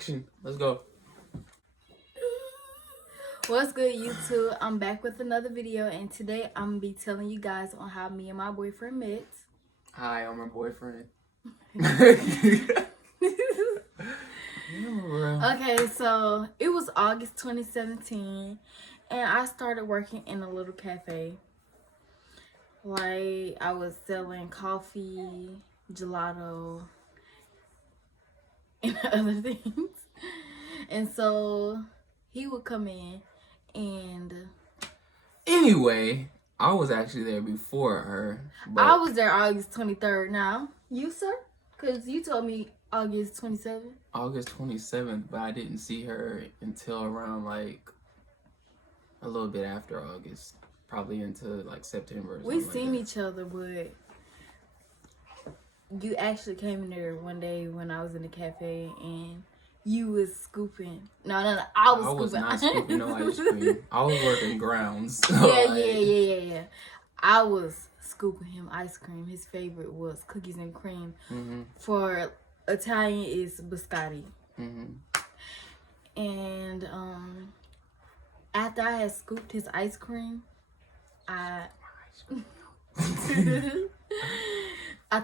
Action. Let's go. What's good, YouTube? I'm back with another video, and today I'm gonna be telling you guys on how me and my boyfriend met. Hi, I'm her boyfriend. Okay, so it was August 2017, and I started working in a little cafe. Like, I was selling coffee, gelato, and other things. And so he would come in, and Anyway, I was actually there before her. But I was there August 23rd. Now, you, sir? Because you told me August 27th. August 27th, but I didn't see her until around like a little bit after August. Probably into like September or something. We seen each other, but you actually came in there one day when I was in the cafe and you was scooping. No, I was scooping. Not scooping no ice cream. I was working grounds. So Yeah. I was scooping him ice cream. His favorite was cookies and cream. Mm-hmm. For Italian is biscotti. Mm-hmm. And after I had scooped his ice cream, I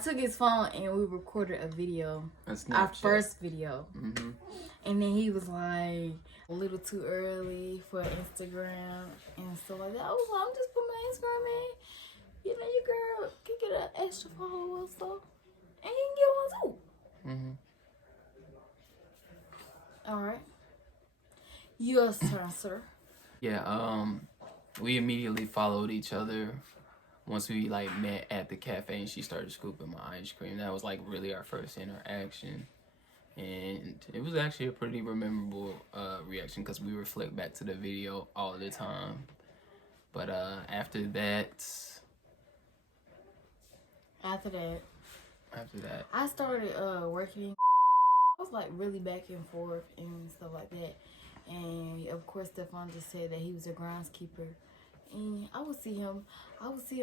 took his phone and we recorded a video. Our first video. Mm-hmm. And then he was like, a little too early for Instagram and stuff like that. I was like, I'm just putting my Instagram in. You know, your girl can get an extra follower or so. And he can get one too. Mm-hmm. Alright. Your turn, sir. Yeah, we immediately followed each other once we like met at the cafe and she started scooping my ice cream. That was like really our first interaction. And it was actually a pretty memorable reaction because we reflect back to the video all the time. But after that, I started working. I was like really back and forth and stuff like that. And of course, Stefan just said that he was a groundskeeper. And I would see him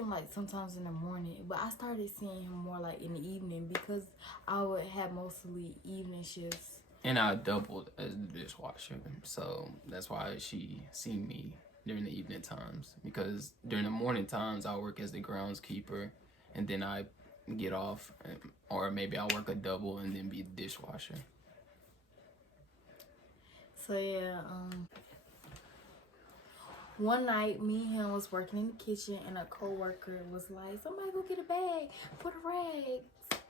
like sometimes in the morning, but I started seeing him more like in the evening because I would have mostly evening shifts. And I doubled as the dishwasher, so that's why she seen me during the evening times. Because during the morning times, I work as the groundskeeper, and then I get off, or maybe I'll work a double and then be the dishwasher. So yeah, one night, me and him was working in the kitchen, and a co-worker was like, somebody go get a bag for the rags.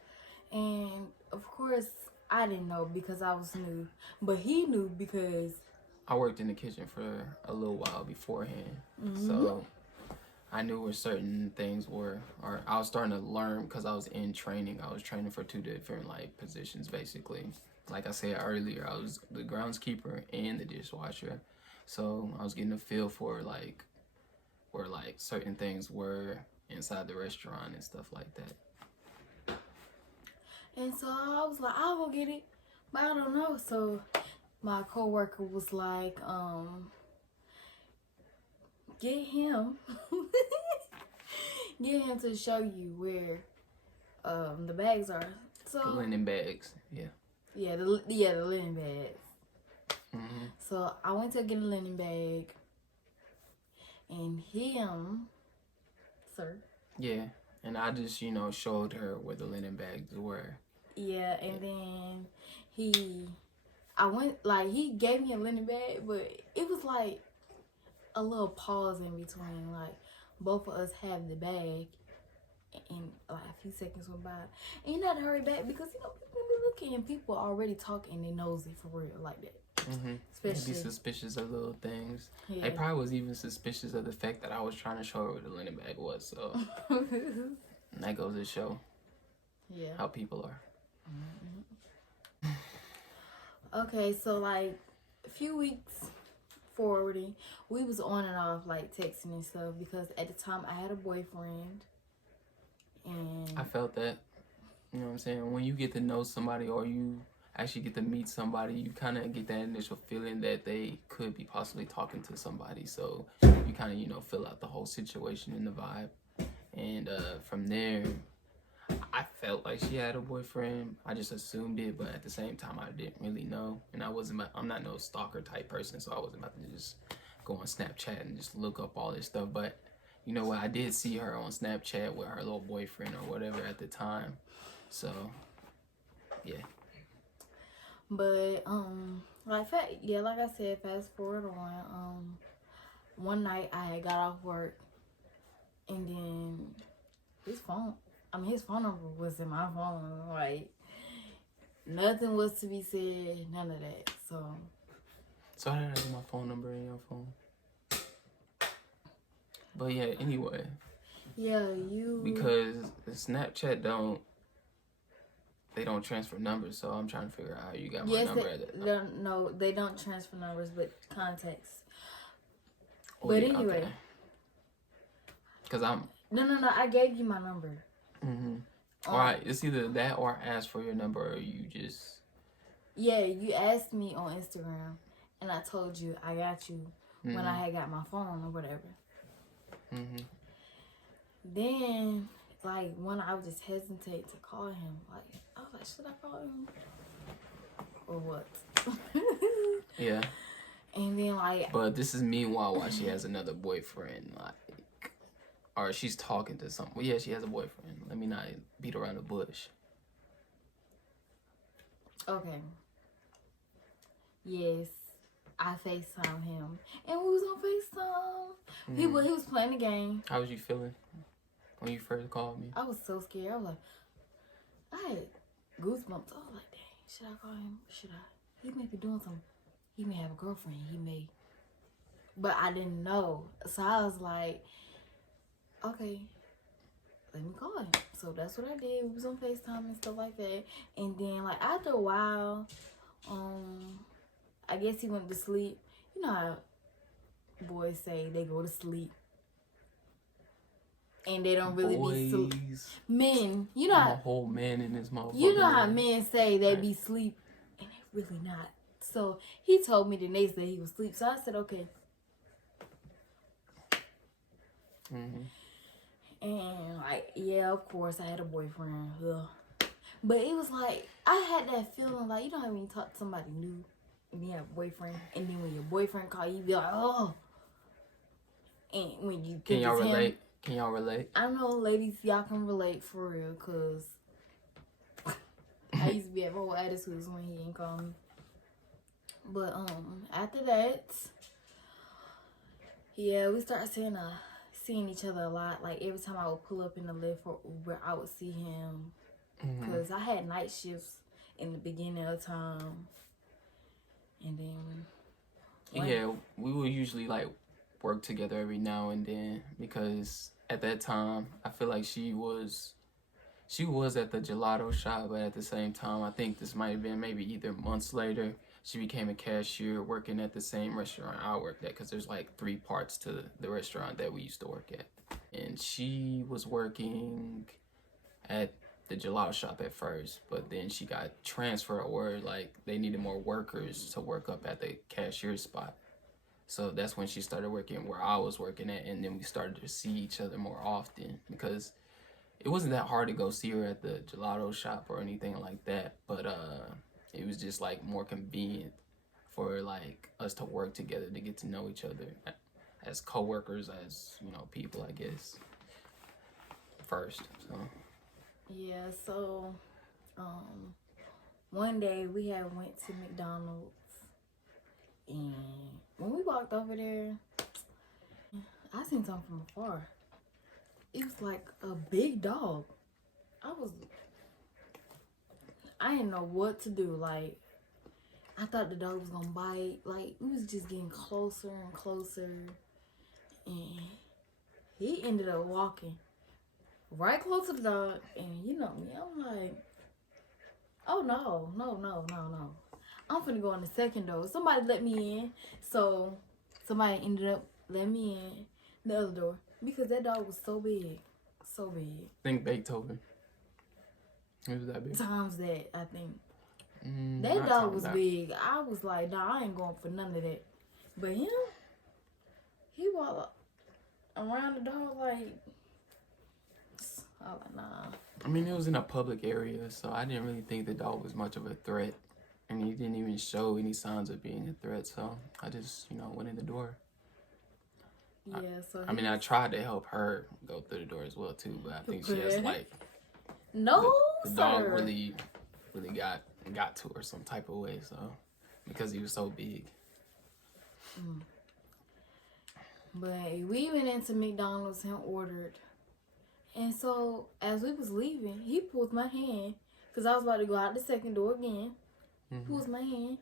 And of course, I didn't know because I was new. But he knew because I worked in the kitchen for a little while beforehand. Mm-hmm. So I knew where certain things were. Or I was starting to learn because I was in training. I was training for two different like positions, basically. Like I said earlier, I was the groundskeeper and the dishwasher. So I was getting a feel for like where like certain things were inside the restaurant and stuff like that. And so I was like, I'll go get it, but I don't know. So my coworker was like, get him to show you where the bags are. So the linen bags, yeah. Yeah, the linen bags. Mm-hmm. So I went to get a linen bag, and him, sir. Yeah, and I just showed her where the linen bags were. Yeah, and then he gave me a linen bag, but it was like a little pause in between. Like both of us have the bag, and like a few seconds went by, and you not hurry back because people be looking and people already talking. They nosy for real like that. Mm-hmm. Especially be suspicious of little things. Yeah. They probably was even suspicious of the fact that I was trying to show her where the linen bag was. So and that goes to show how people are. Mm-hmm. Okay, so like a few weeks forwarding, we was on and off like texting and stuff because at the time I had a boyfriend. And I felt that. You know what I'm saying? When you get to know somebody or you actually get to meet somebody, you kind of get that initial feeling that they could be possibly talking to somebody. So you kind of, fill out the whole situation and the vibe. And from there, I felt like she had a boyfriend. I just assumed it, but at the same time, I didn't really know. And I'm not no stalker type person, so I wasn't about to just go on Snapchat and just look up all this stuff. But you know what? I did see her on Snapchat with her little boyfriend or whatever at the time. So, yeah. But like I said, fast forward on. One night I had got off work, and then his phone number was in my phone. Like, nothing was to be said, none of that. So how did I get my phone number in your phone? But yeah, anyway. Yeah, because Snapchat they don't transfer numbers, so I'm trying to figure out how you got my number. No, they don't transfer numbers, but contacts. Oh, but yeah, anyway, okay. Cause I'm no, I gave you my number. All right, it's either that or I asked for your number, or you just. Yeah, you asked me on Instagram, and I told you I got you when I had got my phone or whatever. Then, like, when I would just hesitate to call him, like, I was like, should I call him or what? Yeah. And then, like, but this is meanwhile while she has another boyfriend, like, or she's talking to someone. Well, yeah, she has a boyfriend. Let me not beat around the bush. Okay. Yes, I FaceTime him, and we was on FaceTime. He was playing the game. How was you feeling when you first called me? I was so scared. I was like, I had goosebumps. I was like, dang, should I call him? Should I? He may be doing something. He may have a girlfriend. He may. But I didn't know. So I was like, okay, let me call him. So that's what I did. We was on FaceTime and stuff like that. And then, like, after a while, I guess he went to sleep. You know how boys say they go to sleep. And they don't really be sleep. Men, you know I'm a whole man in this motherfucker. You know how men say they be sleep, and they really not. So he told me the next day he was asleep. So I said, okay. And like, yeah, of course I had a boyfriend. Ugh. But it was like, I had that feeling like, you know how when you talk to somebody new and you have a boyfriend, and then when your boyfriend call you, be like, oh. And when you Can y'all relate? Can y'all relate? I know, ladies, y'all can relate for real, because I used to be at whole attitudes when he didn't call me. But after that, yeah, we started seeing each other a lot. Like, every time I would pull up in the lift for Uber, I would see him. Because I had night shifts in the beginning of time. And then... Yeah, we would usually, like, work together every now and then. Because at that time, I feel like she was at the gelato shop. But at the same time, I think this might have been maybe either months later, she became a cashier working at the same restaurant I worked at. Because there's, like, 3 parts to the restaurant that we used to work at. And she was working at the gelato shop at first, but then she got transferred, or like they needed more workers to work up at the cashier spot. So that's when she started working where I was working at, and then we started to see each other more often, because it wasn't that hard to go see her at the gelato shop or anything like that, but it was just like more convenient for like us to work together, to get to know each other as co-workers, as, you know, people, I guess, first. So yeah, so one day we had went to McDonald's, and when we walked over there, I seen something from afar. It was like a big dog. I didn't know what to do. Like, I thought the dog was gonna bite. Like, we was just getting closer and closer, and he ended up walking right close to the dog, and you know me, I'm like, oh no. I'm finna go in the second door. Somebody let me in. So somebody ended up letting me in the other door, because that dog was so big. So big. Think Beethoven. It was that big? Times that, I think. That dog was big. I was like, nah, I ain't going for none of that. But him, he walked around the dog like, I was like, nah. I mean, it was in a public area, so I didn't really think the dog was much of a threat. And he didn't even show any signs of being a threat, so I just, went in the door. Yeah, so I mean, I tried to help her go through the door as well, too, but I think she has, like, no, the sir. dog really got to her some type of way, so, because he was so big. But we went into McDonald's and ordered. And so, as we was leaving, he pulled my hand. Because I was about to go out the second door again. Pulls my hand.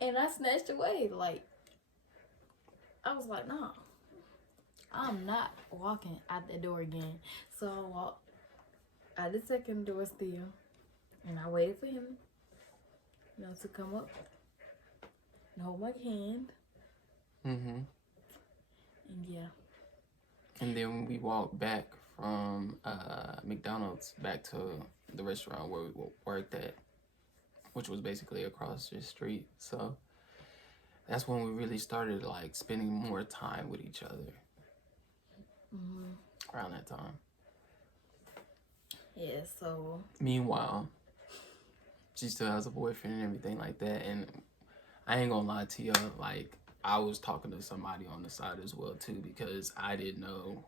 And I snatched away. Like, I was like, no. I'm not walking out the door again. So I walked out the second door still. And I waited for him, to come up and hold my hand. And yeah. And then when we walked back from McDonald's back to the restaurant where we worked at, which was basically across the street. So that's when we really started like spending more time with each other. Around that time. Yeah, so. Meanwhile, she still has a boyfriend and everything like that. And I ain't gonna lie to y'all, like, I was talking to somebody on the side as well too, because I didn't know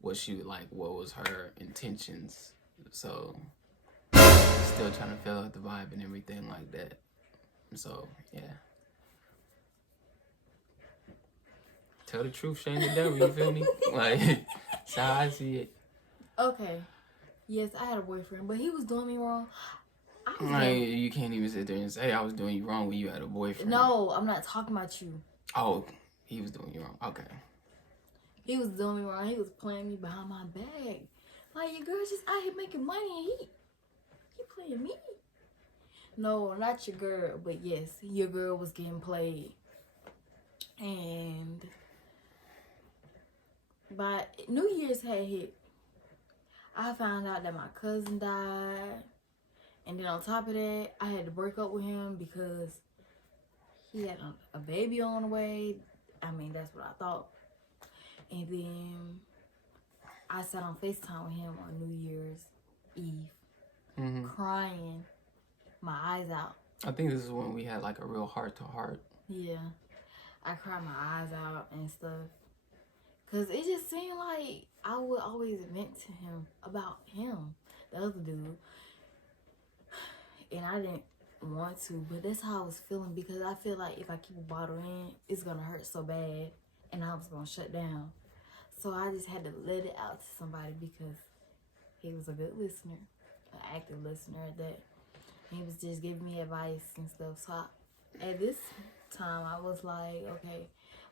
what was her intentions. So still trying to feel out the vibe and everything like that. So yeah. Tell the truth, shame the devil, you feel me? Like, that's how I see it. Okay. Yes, I had a boyfriend, but he was doing me wrong. You can't even sit there and say I was doing you wrong when you had a boyfriend. No, I'm not talking about you. Oh, he was doing you wrong. Okay. He was doing me wrong. He was playing me behind my back. Like, your girl's just out here making money and he playing me. No, not your girl, but yes, your girl was getting played. And by New Year's had hit, I found out that my cousin died. And then on top of that, I had to break up with him because he had a baby on the way. I mean, that's what I thought. And then I sat on FaceTime with him on New Year's Eve, crying my eyes out. I think this is when we had like a real heart-to-heart. Yeah. I cried my eyes out and stuff. Because it just seemed like I would always vent to him about him, the other dude. And I didn't want to, but that's how I was feeling, because I feel like if I keep a bottle in, it's going to hurt so bad and I was going to shut down. So I just had to let it out to somebody, because he was a good listener, an active listener at that. And he was just giving me advice and stuff. So at this time, I was like, okay,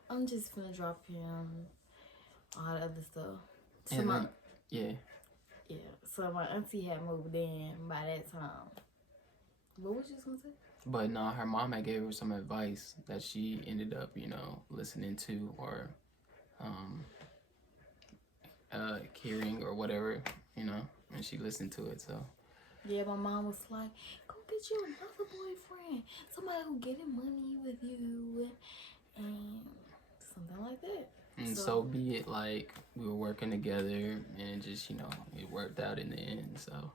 I'm just going to drop him, all the other stuff. Yeah. So my auntie had moved in by that time. What was you just gonna say? But no, her mom had gave her some advice that she ended up, listening to or hearing or whatever, and she listened to it. So yeah, my mom was like, go get you another boyfriend, somebody who getting money with you and something like that. And so be it. Like, we were working together and just, it worked out in the end. So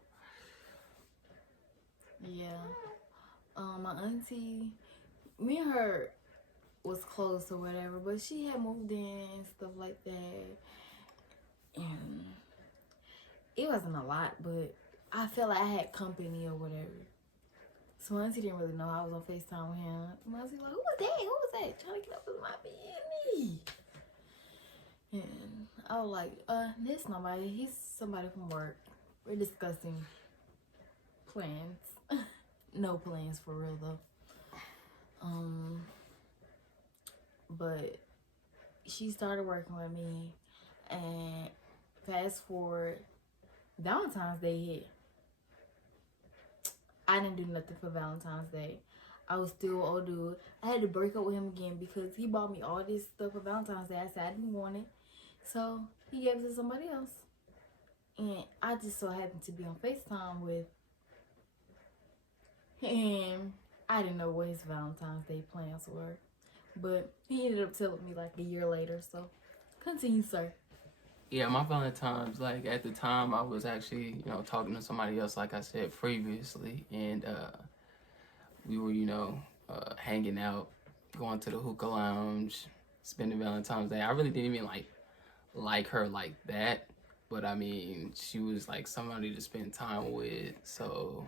yeah, my auntie, me and her was close or whatever, but she had moved in and stuff like that, and it wasn't a lot, but I felt like I had company or whatever. So my auntie didn't really know I was on FaceTime with him. My auntie was like, who was that? Trying to get up with my business. And I was like, this nobody. He's somebody from work. We're discussing plans. No plans for real though. But she started working with me, and fast forward, Valentine's Day hit. I didn't do nothing for Valentine's Day. I was still old dude. I had to break up with him again because he bought me all this stuff for Valentine's Day. I said I didn't want it, so he gave it to somebody else. And I just so happened to be on FaceTime with him. I didn't know what his Valentine's Day plans were, but he ended up telling me like a year later. So continue, sir. Yeah, my Valentine's, like at the time I was actually, talking to somebody else, like I said previously, and we were, hanging out, going to the hookah lounge, spending Valentine's Day. I really didn't even like her like that, but I mean, she was like somebody to spend time with, so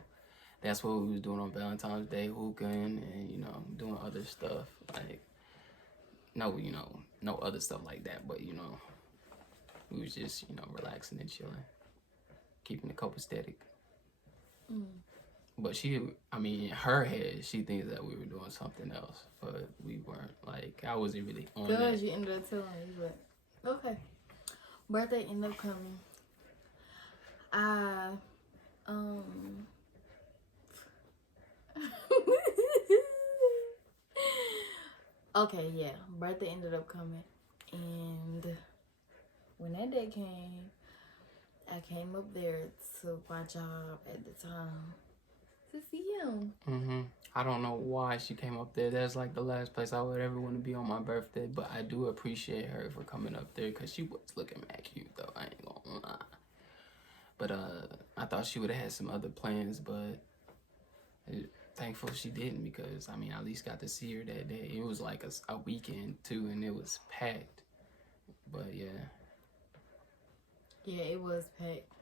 that's what we was doing on Valentine's Day, hookahing and doing other stuff like no other stuff like that, but we was just relaxing and chilling, keeping it copacetic. But her head, she thinks that we were doing something else, but we weren't. Like, I wasn't really on that. Good, you ended up telling me, but okay. Birthday ended up coming. I okay, yeah. Birthday ended up coming, and when that day came, I came up there to my job at the time to see him. I don't know why she came up there. That's like the last place I would ever want to be on my birthday, but I do appreciate her for coming up there because she was looking mad cute though. I ain't gonna lie. But I thought she would have had some other plans, but thankful she didn't, because I mean, I at least got to see her that day. It was like a weekend too, and it was packed. But yeah, it was packed.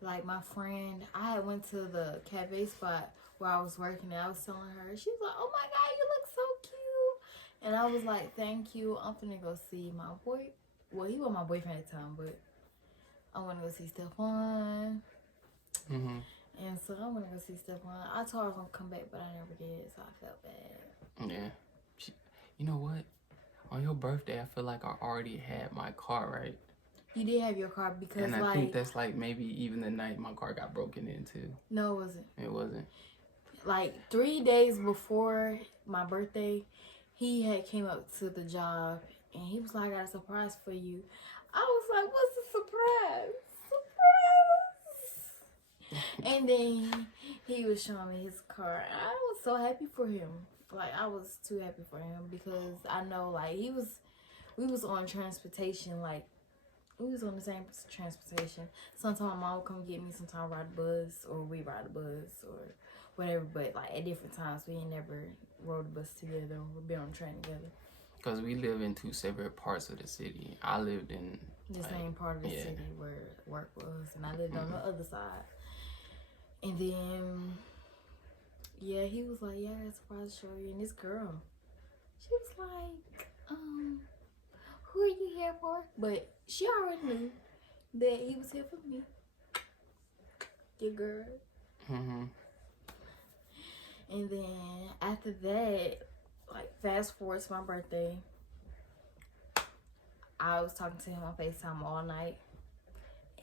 Like my friend, I had went to the cafe spot where I was working, and I was telling her, she was like, "Oh my God, you look so cute," and I was like, "Thank you. I'm finna go see my boy." Well, he was my boyfriend at the time, but I want to go see Stephon. And so I'm gonna go see Stephon. I told her I was gonna come back, but I never did, so I felt bad. Yeah. You know what? On your birthday, I feel like I already had my car, right? You did have your car, because and I think that's like maybe even the night my car got broken into. No, it wasn't. It wasn't. Like 3 days before my birthday, he had came up to the job and he was like, "I got a surprise for you." I was like, "What's the surprise?" And then he was showing me his car. I was so happy for him. Like, I was too happy for him, because I know, like, we was on transportation, like, we was on the same transportation. Sometimes my mom would come get me, sometimes ride a bus, or we ride a bus, or whatever. But, like, at different times, we ain't never rode a bus together, or been on a train together. Because we live in two separate parts of the city. I lived in the same part of the city where work was, and I lived on the other side. And then, yeah, he was like, "Yeah, I got a surprise to show you." And this girl, she was like, "Who are you here for?" But she already knew that he was here for me. Your girl. And then after that, like, fast forward to my birthday, I was talking to him on FaceTime all night.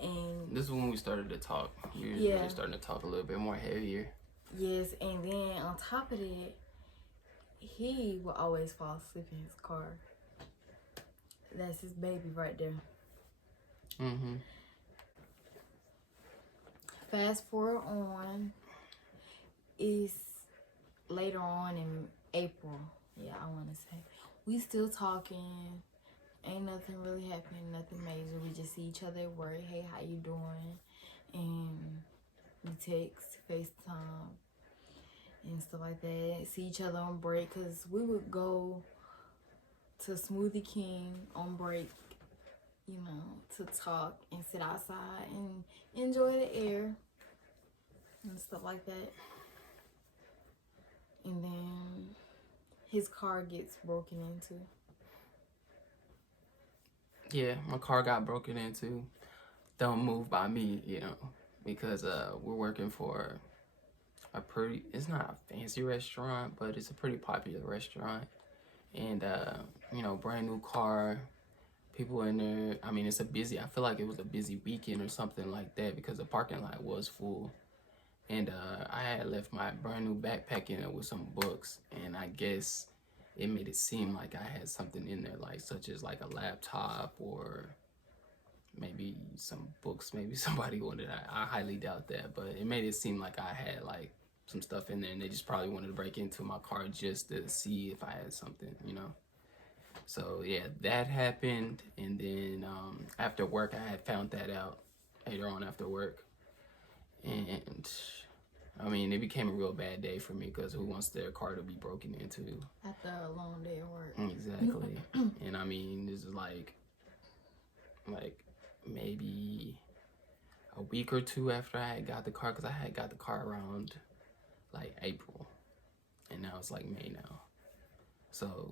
And this is when we started to talk. We were really starting to talk a little bit more heavier. Yes, and then on top of that, he will always fall asleep in his car. That's his baby right there. Fast forward on, is later on in April. Yeah, I want to say. We still talking. Ain't nothing really happening, nothing major. We just see each other at work. "Hey, how you doing?" And we text, FaceTime, and stuff like that. See each other on break, because we would go to Smoothie King on break, to talk and sit outside and enjoy the air and stuff like that. And then his car gets broken into. Yeah, my car got broken into. Don't move by me, because we're working for it's not a fancy restaurant, but it's a pretty popular restaurant. And, brand new car, people in there. I mean, I feel like it was a busy weekend or something like that, because the parking lot was full. And I had left my brand new backpack in there with some books, and I guess it made it seem like I had something in there, like such as like a laptop or maybe some books. Maybe somebody wanted. I highly doubt that, but it made it seem like I had like some stuff in there, and they just probably wanted to break into my car just to see if I had something, So yeah, that happened, and then after work, I had found that out later on after work, and I mean it became a real bad day for me because who wants their car to be broken into? After a long day of work. Exactly. And I mean this is like maybe a week or two after I had got the car, because I had got the car around like April, and now it's like May now. So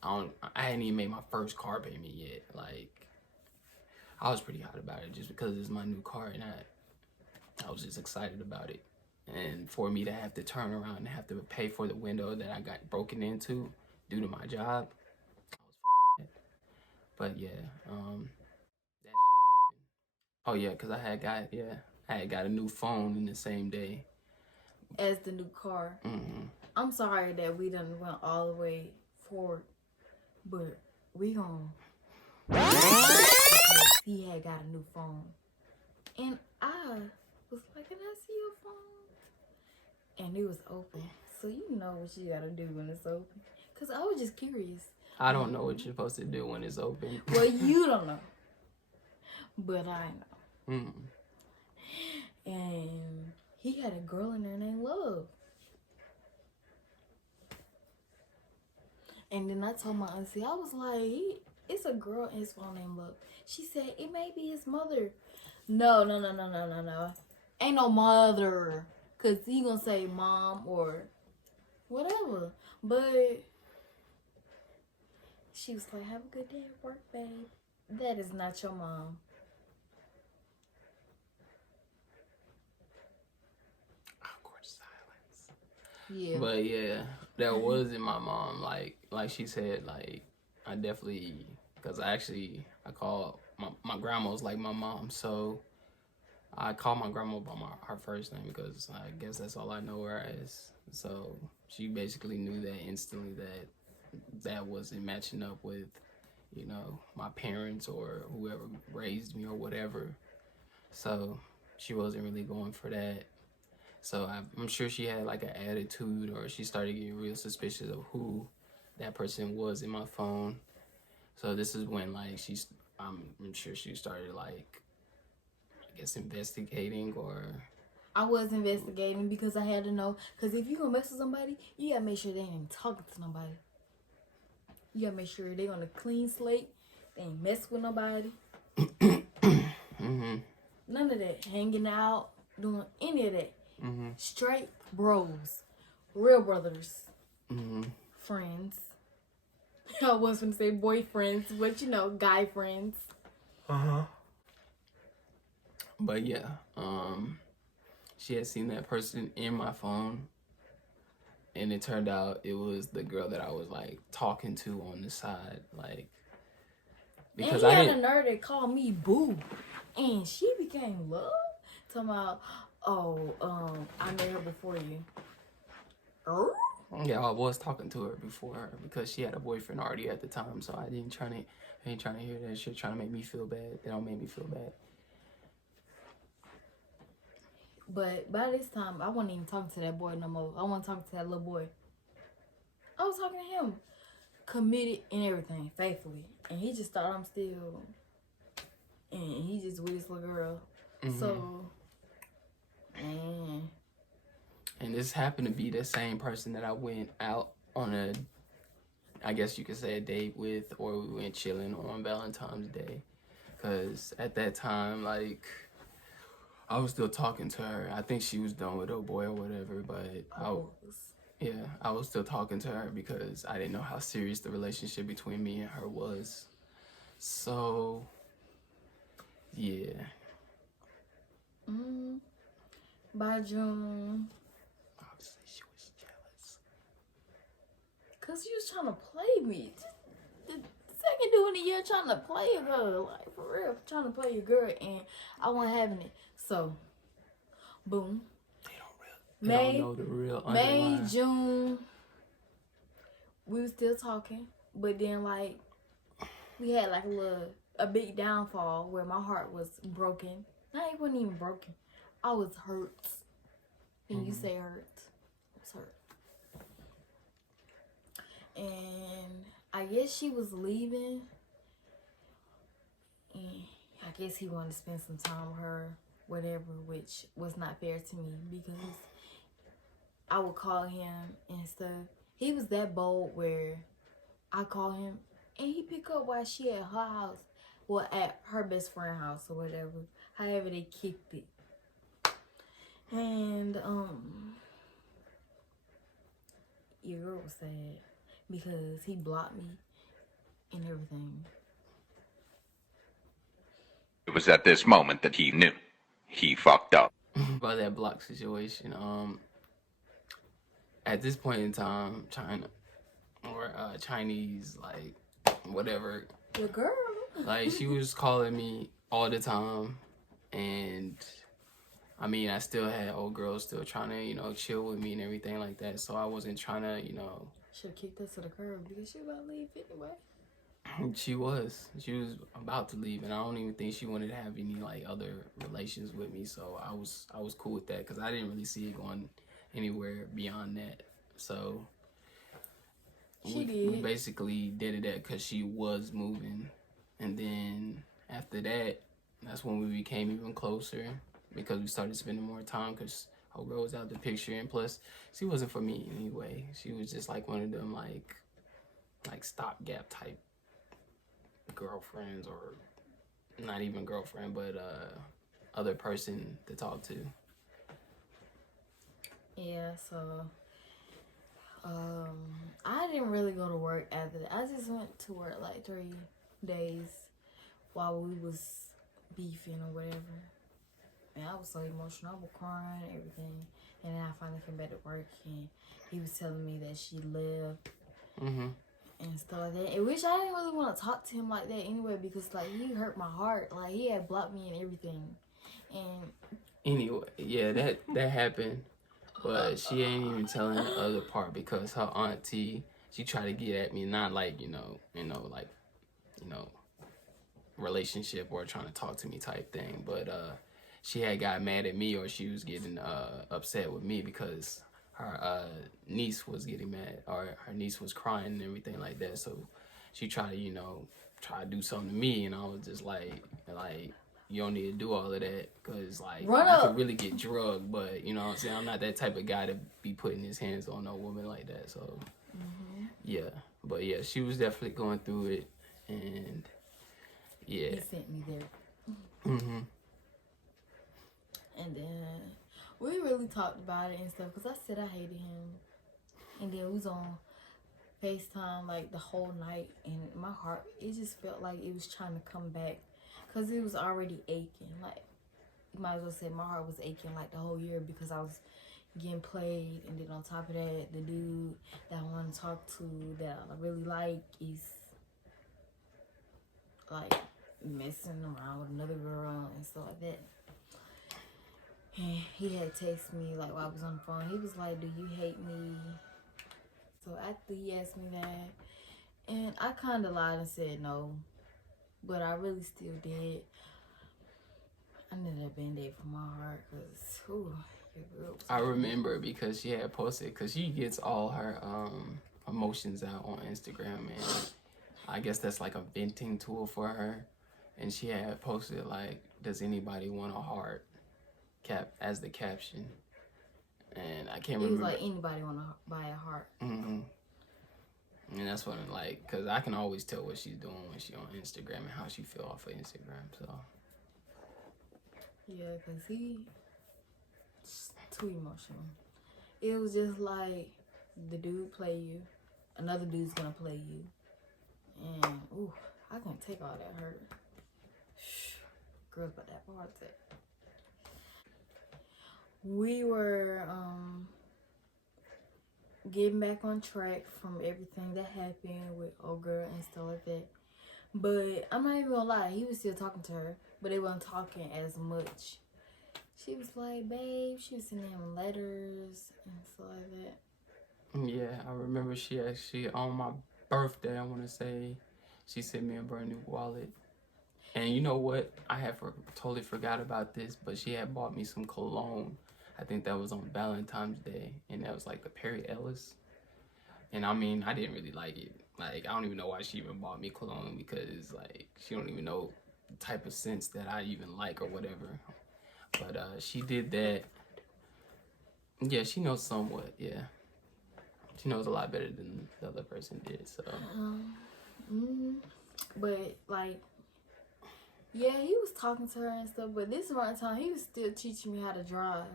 I hadn't even made my first car payment yet. Like I was pretty hot about it just because it's my new car, and I was just excited about it. And for me to have to turn around and have to pay for the window that I got broken into due to my job, I was fucking mad. But yeah, that shit happened. Oh yeah, cause I had got a new phone in the same day. As the new car. I'm sorry that we done went all the way forward, but we gon' because he had got a new phone, and I was like, "Can I see your phone?" And it was open, so you know what you gotta do when it's open. Cause I was just curious. I don't know what you're supposed to do when it's open. Well, you don't know, but I know. And he had a girl in there named Love. And then I told my auntie, I was like, it's a girl in his phone named Love. She said, it may be his mother. No. Ain't no mother. Because he going to say mom or whatever. But she was like, have a good day at work, babe. That is not your mom. Awkward silence. Yeah. But yeah, that wasn't my mom. Like she said, like I definitely, because I call my grandma was like my mom, so I call my grandma by her first name because I guess that's all I know her as. So she basically knew that instantly that wasn't matching up with, you know, my parents or whoever raised me or whatever. So she wasn't really going for that. So I'm sure she had like an attitude, or she started getting real suspicious of who that person was in my phone. So this is when like I'm sure she started like, I guess, investigating, or I was investigating because I had to know. Because if you gonna mess with somebody, you gotta make sure they ain't talking to nobody. You gotta make sure they on a clean slate. They ain't mess with nobody. None of that. Hanging out, doing any of that. Straight bros. Real brothers. Friends. I was gonna say boyfriends, but you know, guy friends. But yeah, she had seen that person in my phone, and it turned out it was the girl that I was like talking to on the side, like, because and he had a nerve to call me boo, and she became Love. Talking about, I met her before you. Oh. Yeah, I was talking to her before her because she had a boyfriend already at the time, so I ain't trying to hear that shit trying to make me feel bad. They don't make me feel bad. But by this time, I wasn't even talking to that boy no more. I wasn't talking to that little boy. I was talking to him, committed and everything, faithfully, and he just thought I'm still, and he just with his little girl. So, man. And this happened to be the same person that I went out on a, I guess you could say, a date with, or we went chilling on Valentine's Day. Because at that time, like, I was still talking to her. I think she was done with her boy or whatever, but I was still talking to her because I didn't know how serious the relationship between me and her was. So, yeah. By June. Obviously, she was jealous. Because she was trying to play me. The second dude in the year trying to play a girl. Like, for real. Trying to play a girl, and I wasn't having it. So, boom. They don't know the real underlying. May, June, we were still talking. But then, like, we had, like, a big downfall where my heart was broken. No, it wasn't even broken. I was hurt. When you say hurt, I was hurt. And I guess she was leaving, and I guess he wanted to spend some time with her, whatever, which was not fair to me because I would call him and stuff. He was that bold where I call him and he pick up while she at her house, well, at her best friend house or whatever. However they kicked it, and your girl was sad because he blocked me and everything. It was at this moment that he knew he fucked up. About that block situation, at this point in time, China or Chinese, like whatever, Your girl, like she was calling me all the time, and I mean, I still had old girls still trying to, chill with me and everything like that. So I wasn't trying to, should have kicked us to the curb because she was about to leave anyway. She was about to leave, and I don't even think she wanted to have any like other relations with me. So I was cool with that because I didn't really see it going anywhere beyond that. So we basically did it because she was moving, and then after that, that's when we became even closer because we started spending more time because our girl was out the picture, and plus she wasn't for me anyway. She was just like one of them like stopgap type girlfriends, or not even girlfriend, but other person to talk to. Yeah, so I didn't really go to work after that. I just went to work like 3 days while we was beefing or whatever. And I was so emotional. I was crying and everything. And then I finally came back to work and he was telling me that she left. And stuff like that. And which I didn't really want to talk to him like that anyway because like he hurt my heart. Like he had blocked me and everything. And anyway, yeah, that happened. But she ain't even telling the other part because her auntie, she tried to get at me, not like, relationship or trying to talk to me type thing. But she had got mad at me, or she was getting upset with me because her niece was getting mad, or her niece was crying and everything like that. So she tried to, try to do something to me, and I was just like, you don't need to do all of that because, like, you could really get drugged. But, you know what I'm saying? I'm not that type of guy to be putting his hands on a woman like that. So, yeah. But, yeah, she was definitely going through it. And, yeah. He sent me there. And then we really talked about it and stuff because I said I hated him. And then we was on FaceTime, like, the whole night. And my heart, it just felt like it was trying to come back. Because it was already aching. Like, you might as well say my heart was aching, like, the whole year because I was getting played. And then on top of that, the dude that I want to talk to that I really like is, like, messing around with another girl and stuff like that. And he had texted me, like, while I was on the phone. He was like, do you hate me? So after he asked me that, and I kind of lied and said no. But I really still did. I needed a Band-Aid for my heart because, your girl was I remember because she had posted, because she gets all her emotions out on Instagram, and I guess that's like a venting tool for her. And she had posted, like, does anybody want a heart as the caption. And I can't remember. It was like, anybody want to buy a heart. And that's what I'm like, because I can always tell what she's doing when she's on Instagram and how she feel off of Instagram. So yeah, because he's too emotional. It was just like the dude play you, another dude's gonna play you, and ooh, I couldn't take all that hurt. Girls about that heart attack. We were getting back on track from everything that happened with old girl and stuff like that. But I'm not even gonna lie, he was still talking to her, but they weren't talking as much. She was like, babe, she was sending him letters and stuff like that. yeah, I remember she actually, on my birthday, I want to say, she sent me a brand new wallet. And you know what? I had totally forgot about this, but she had bought me some cologne. I think that was on Valentine's Day, and that was like the Perry Ellis. And I mean, I didn't really like it, Like, I don't even know why she even bought me cologne, because like she don't even know the type of scents that I even like or whatever. But she did that. Yeah, she knows somewhat. Yeah, she knows a lot better than the other person did. So. But like, yeah, he was talking to her and stuff. But this one time, he was still teaching me how to drive,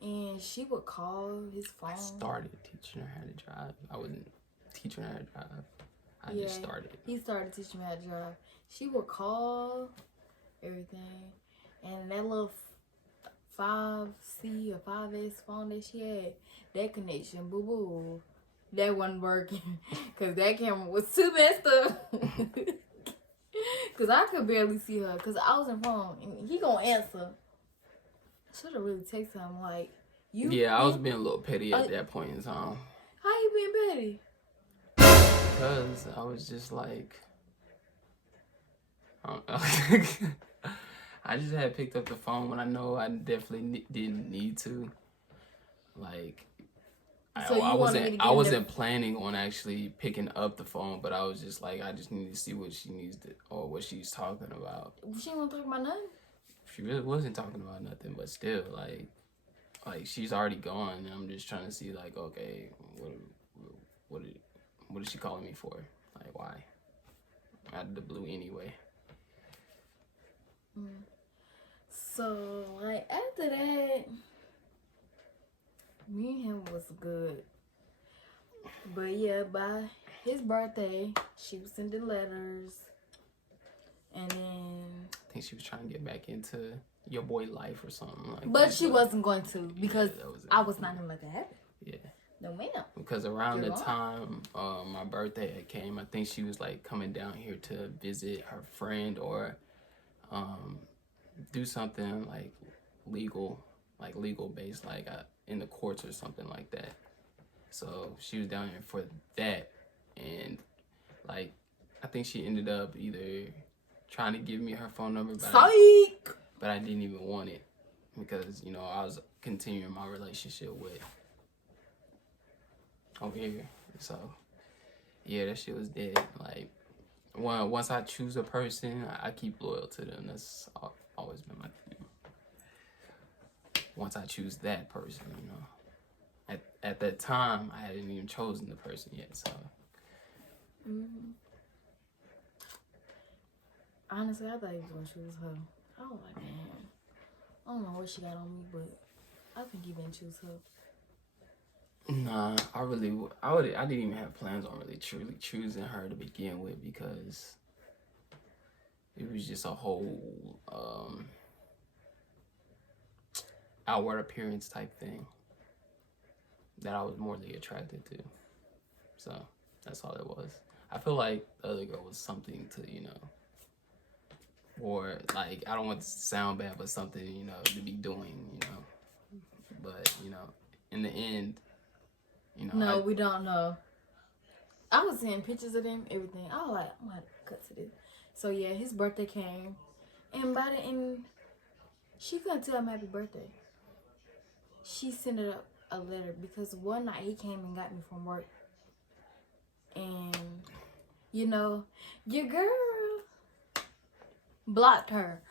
and she would call his phone. I started teaching her how to drive. I wasn't teaching her how to drive. I just started. He started teaching me how to drive. She would call everything, and that little 5C or 5S phone that she had, that connection, boo boo, that wasn't working because that camera was too messed up. Because I could barely see her because I was in phone and he gonna answer. Should have really texted him like, you. Yeah, I was being a little petty at that point in time. How you being petty? Because I was just like, I don't know. I just had picked up the phone when I know I definitely didn't need to. Like, So I wasn't planning on actually picking up the phone, but I was just like, I just need to see what she needs to, or what she's talking about. She wasn't talking about nothing? She really wasn't talking about nothing, but still, like she's already gone, and I'm just trying to see, like, okay, what is she calling me for? Like, why? Out of the blue anyway. So, like, after that, me and him was good. But yeah, by his birthday, she was sending letters. And then I think she was trying to get back into your boy life or something like that. But she wasn't going to, because I was not it. gonna let that happen. Yeah. No ma'am. Because around the time my birthday had came, I think she was like coming down here to visit her friend or do something like legal based, like in the courts or something like that. So she was down here for that, and like I think she ended up either trying to give me her phone number, but I didn't even want it because, you know, I was continuing my relationship with over here. So yeah, that shit was dead. Like, once I choose a person, I keep loyal to them. That's always been my thing. Once I choose that person, you know. At that time, I hadn't even chosen the person yet, so. Honestly, I thought he was gonna choose her. I was like, man, I don't know what she got on me, but I think he didn't choose her. Nah, I didn't even have plans on really truly choosing her to begin with, because it was just a whole outward appearance type thing that I was morally attracted to. So that's all it was. I feel like the other girl was something to, you know, or like, I don't want to sound bad, but something, you know, to be doing, you know. But, you know, in the end, you know. No, we don't know. I was seeing pictures of them, everything. I was like, I'm gonna have to cut to this. So yeah, his birthday came, and by the end, she couldn't tell him happy birthday. She sent it up a letter because one night he came and got me from work, and you know, your girl blocked her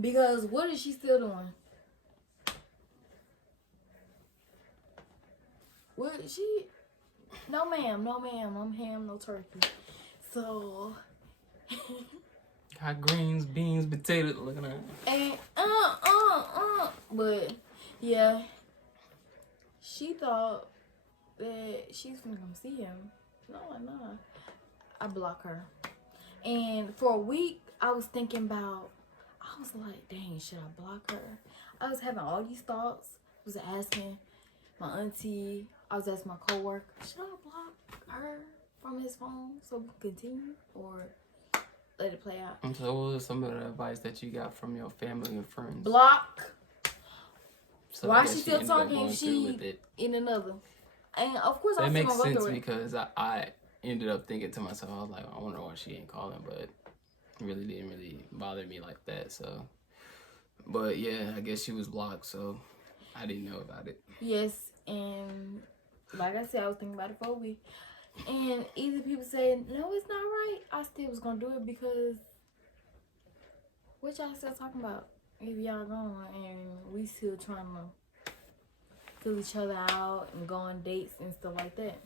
because what is she still doing? What she? No ma'am, I'm ham, no turkey. So Got greens, beans, potatoes, looking at. And but yeah, she thought that she's gonna come see him. No, I'm not. I block her. And for a week, I was thinking about. I was like, dang, should I block her? I was having all these thoughts. I was asking my auntie. I was asking my coworker, should I block her from his phone so we can continue, or let it play out? And so what was some of the advice that you got from your family and friends? Block. So Why is she still talking if she it. in another? And of course, That I'm makes still gonna go sense through it. because I ended up thinking to myself, I was like, I wonder why she ain't calling, but it really didn't really bother me like that. So, but yeah, I guess she was blocked, so I didn't know about it. Yes, and like I said, I was thinking about it for a week. And either people say, no, it's not right, I still was gonna do it because what y'all still talking about? If y'all going and we still trying to fill each other out and go on dates and stuff like that.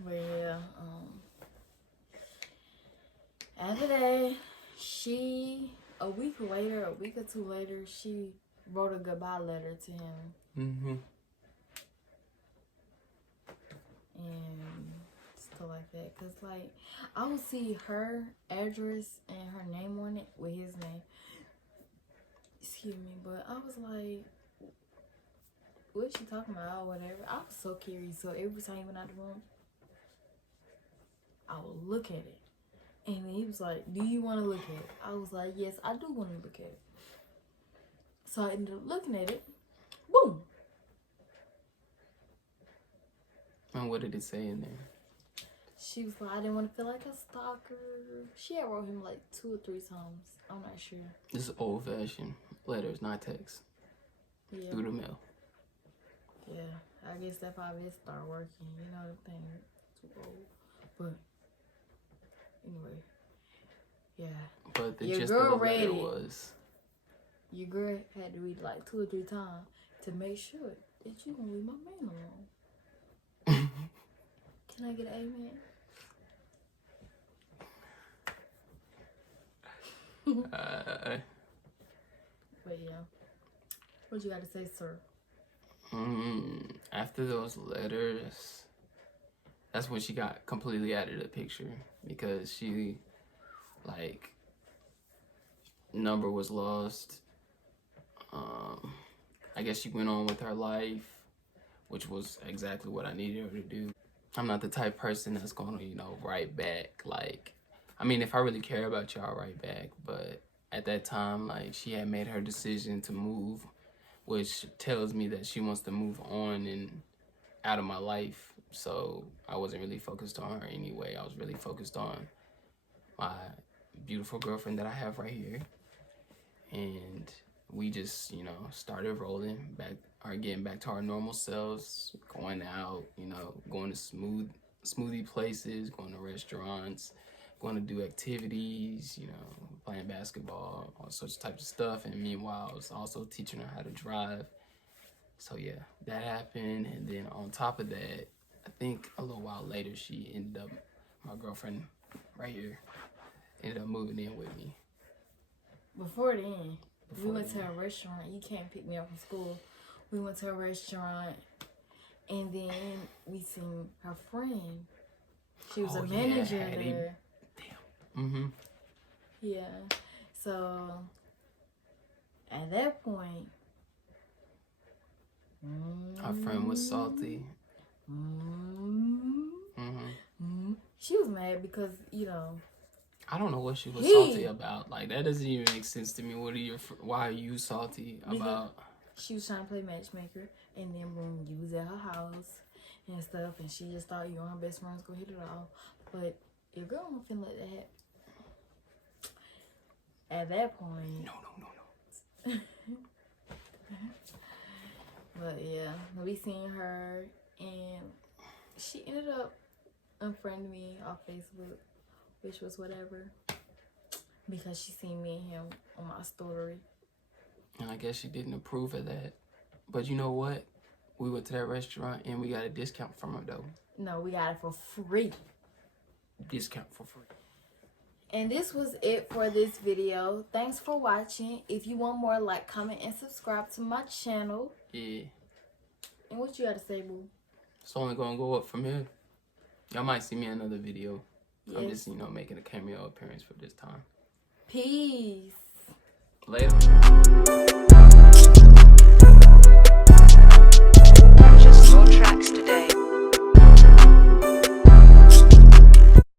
But yeah, after that, a week or two later, she wrote a goodbye letter to him. Mm-hmm. And stuff like that. Because, like, I would see her address and her name on it with his name. Excuse me. But I was like, what is she talking about or whatever? I was so curious. So every time he went out the room, I would look at it. And he was like, do you want to look at it? I was like, yes, I do want to look at it. So I ended up looking at it. Boom. And what did it say in there? She was like, I didn't want to feel like a stalker. She had wrote him like 2 or 3 times. I'm not sure. This is old-fashioned letters, not text. Yeah. Through the mail. Yeah. I guess that probably start working. You know the thing. Too old. But anyway. Yeah. But the Your gist of girl the letter read it. was... Your girl had to read like 2 or 3 times to make sure that you gonna leave my man alone. Can I get an amen? But yeah. What you got to say, sir? After those letters, that's when she got completely out of the picture because she, like, number was lost. I guess she went on with her life, which was exactly what I needed her to do. I'm not the type of person that's going to, you know, write back. Like, I mean, if I really care about you, I'll write back. But at that time, like, she had made her decision to move, which tells me that she wants to move on and out of my life. So I wasn't really focused on her anyway. I was really focused on my beautiful girlfriend that I have right here. And we just, you know, started rolling back, or getting back to our normal selves, going out, you know, going to smoothie places, going to restaurants, going to do activities, you know, playing basketball, all sorts of types of stuff. And meanwhile, I was also teaching her how to drive. So yeah, that happened. And then on top of that, I think a little while later, she ended up, my girlfriend right here, ended up moving in with me. Before then, we went to a restaurant. You can't pick me up from school. We went to a restaurant, and then we seen her friend. She was a manager there. Damn. Mm-hmm. Yeah. So, at that point, our friend was salty. She was mad because, you know, I don't know what she was salty about. Like, that doesn't even make sense to me. Why are you salty about? She was trying to play matchmaker, and then when you was at her house and stuff, and she just thought you and her best friends go hit it off. But your girl don't feel like that. At that point. No. But yeah, we seen her, and she ended up unfriending me off Facebook, which was whatever, because she seen me and him on my story. And I guess she didn't approve of that. But you know what? We went to that restaurant and we got a discount from her though. No, we got it for free. Discount for free. And this was it for this video. Thanks for watching. If you want more, like, comment, and subscribe to my channel. Yeah. And what you got to say, boo? It's only gonna go up from here. Y'all might see me in another video. Yes. I'm just, you know, making a cameo appearance for this time. Peace. Later.